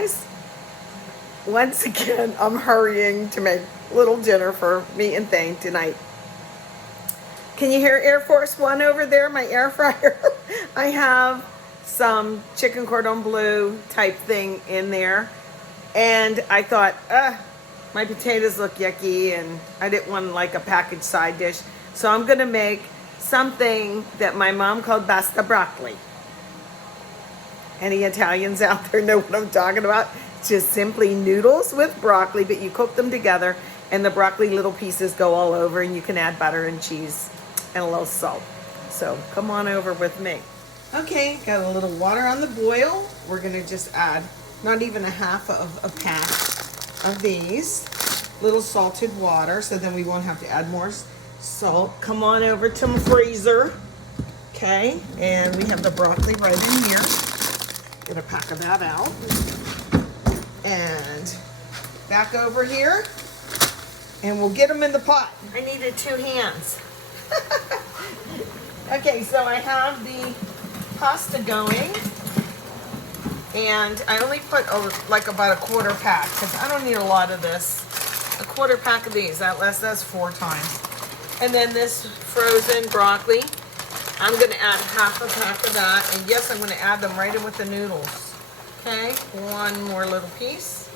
guys, once again, I'm hurrying to make a little dinner for me and Thane tonight. Can you hear Air Force One over there, my air fryer? I have some chicken cordon bleu type thing in there. And I thought, my potatoes look yucky and I didn't want like a packaged side dish. So I'm gonna make something that my mom called pasta broccoli. Any Italians out there know what I'm talking about? It's just simply noodles with broccoli, but you cook them together and the broccoli little pieces go all over, and you can add butter and cheese and a little salt. So come on over with me. Okay, got a little water on the boil. We're gonna just add not even a half of a pack of these. Little salted water, so then we won't have to add more salt. Come on over to my freezer. Okay, and we have the broccoli right in here. Get a pack of that out. And back over here, and we'll get them in the pot. I needed 2 hands. Okay, so I have the pasta going, and I only put like about a quarter pack because I don't need a lot of this. A quarter pack of these, that's 4 times. And then this frozen broccoli, I'm gonna add half a pack of that, and yes, I'm gonna add them right in with the noodles. Okay, one more little piece,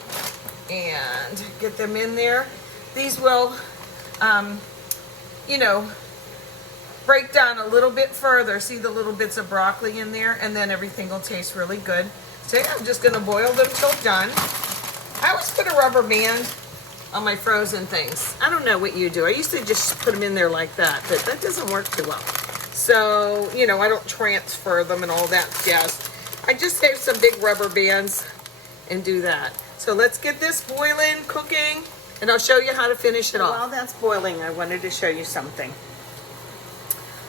and get them in there. These will, you know, break down a little bit further. See the little bits of broccoli in there, and then everything will taste really good. So yeah, I'm just gonna boil them till done. I always put a rubber band on my frozen things. I don't know what you do. I used to just put them in there like that, but that doesn't work too well. So, you know, I don't transfer them and all that jazz. I just save some big rubber bands and do that. So let's get this boiling, cooking, and I'll show you how to finish it off. While that's boiling, I wanted to show you something.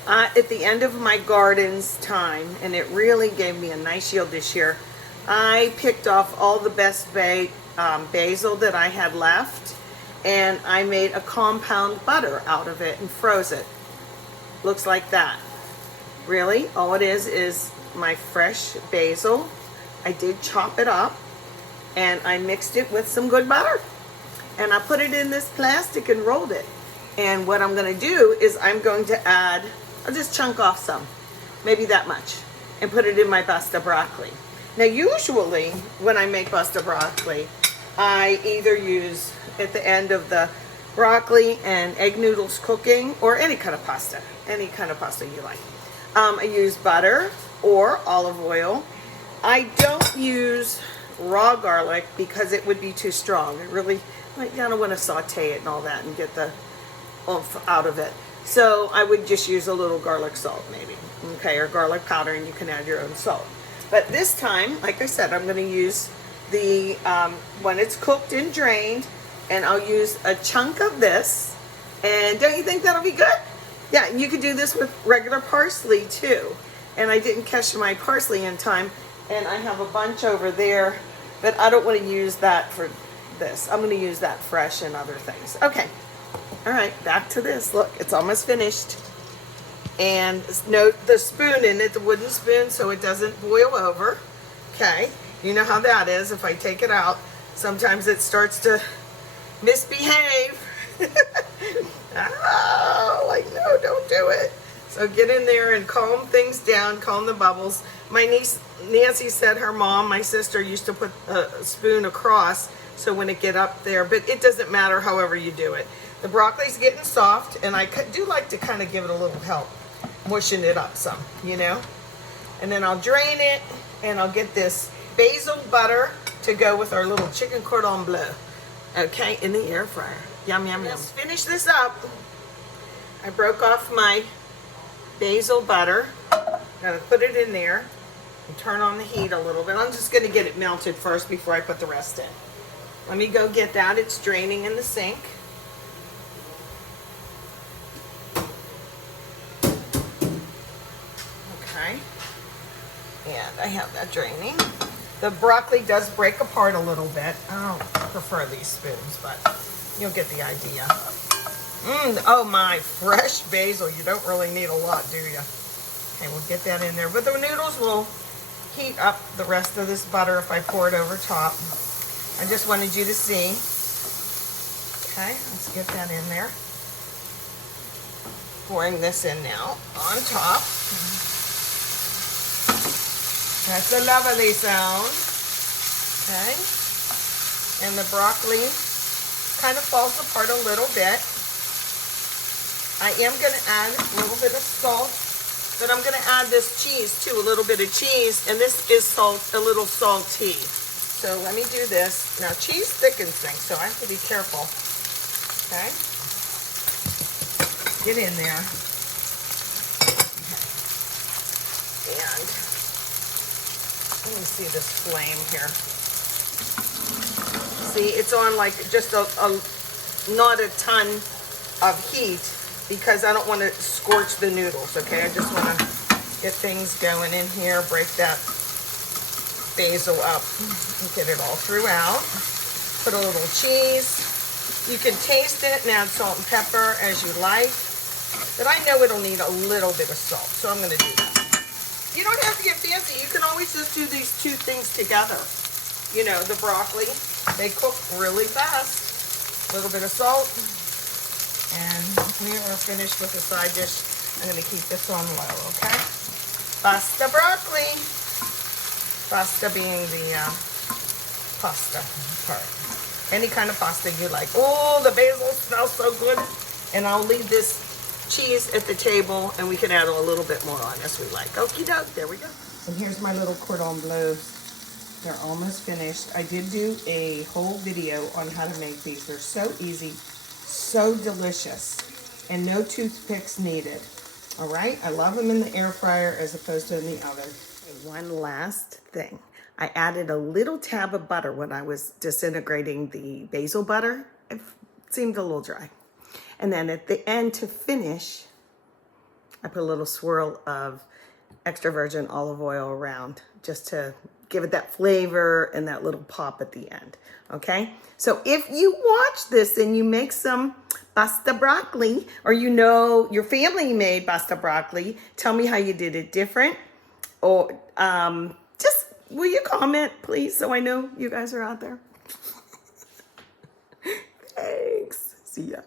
At the end of my garden's time, and it really gave me a nice yield this year, I picked off all the best basil that I had left, and I made a compound butter out of it and froze it. Looks like that. Really, all it is my fresh basil. I did chop it up, and I mixed it with some good butter, and I put it in this plastic and rolled it. And what I'm going to do is I'm going to add, I'll just chunk off some, maybe that much, and put it in my pasta broccoli. Now usually when I make pasta broccoli, I either use at the end of the broccoli and egg noodles cooking, or any kind of pasta you like. I use butter or olive oil. I don't use raw garlic because it would be too strong. It really, I don't want to saute it and all that and get the oomph out of it. So I would just use a little garlic salt maybe, okay, or garlic powder, and you can add your own salt. But this time, like I said, I'm going to use the, when it's cooked and drained, and I'll use a chunk of this. And don't you think that'll be good? Yeah, you could do this with regular parsley too. And I didn't catch my parsley in time, and I have a bunch over there, but I don't want to use that for this. I'm going to use that fresh and other things. Okay. All right, back to this. Look, it's almost finished. And note the spoon in it, the wooden spoon, so it doesn't boil over. Okay, you know how that is. If I take it out, sometimes it starts to misbehave. Oh, like, no, don't do it. So get in there and calm things down, calm the bubbles. My niece Nancy said her mom, my sister, used to put a spoon across so when it get up there, but it doesn't matter however you do it. The broccoli's getting soft, and I do like to kind of give it a little help, mushing it up some, you know. And then I'll drain it, and I'll get this basil butter to go with our little chicken cordon bleu, okay, in the air fryer. Yum, yum, yum. Let's finish this up. I broke off my basil butter. I'm gonna put it in there and turn on the heat a little bit. I'm just gonna get it melted first before I put the rest in. Let me go get that. It's draining in the sink. Okay. And I have that draining. The broccoli does break apart a little bit. I don't prefer these spoons, but you'll get the idea. Oh my, fresh basil. You don't really need a lot, do you? Okay, we'll get that in there. But the noodles will heat up the rest of this butter if I pour it over top. I just wanted you to see. Okay, let's get that in there. Pouring this in now on top. That's a lovely sound. Okay. And the broccoli kind of falls apart a little bit. I am going to add a little bit of salt, but I'm going to add this cheese too, a little bit of cheese, and this is a little salty. So let me do this. Now cheese thickens things, so I have to be careful. Okay. Get in there. Okay. And let me see this flame here. See, it's on like just not a ton of heat because I don't want to scorch the noodles, okay? I just want to get things going in here, break that basil up, and get it all throughout. Put a little cheese. You can taste it and add salt and pepper as you like, but I know it'll need a little bit of salt, so I'm going to do that. You don't have to get fancy. You can always just do these two things together. You know, the broccoli, they cook really fast. A little bit of salt. And we are finished with the side dish. I'm going to keep this on low, okay? Pasta broccoli. Pasta being the pasta part. Any kind of pasta you like. Oh, the basil smells so good. And I'll leave this cheese at the table, and we can add a little bit more on as we like. Okie doke, there we go. And here's my little cordon bleu. They're almost finished. I did do a whole video on how to make these. They're so easy, so delicious, and no toothpicks needed. All right, I love them in the air fryer as opposed to in the oven. And one last thing. I added a little tab of butter when I was disintegrating the basil butter. It seemed a little dry. And then at the end to finish, I put a little swirl of extra virgin olive oil around just to give it that flavor and that little pop at the end. Okay? So if you watch this and you make some pasta broccoli, or you know your family made pasta broccoli, tell me how you did it different. Or just, will you comment, please, so I know you guys are out there? Thanks. See ya.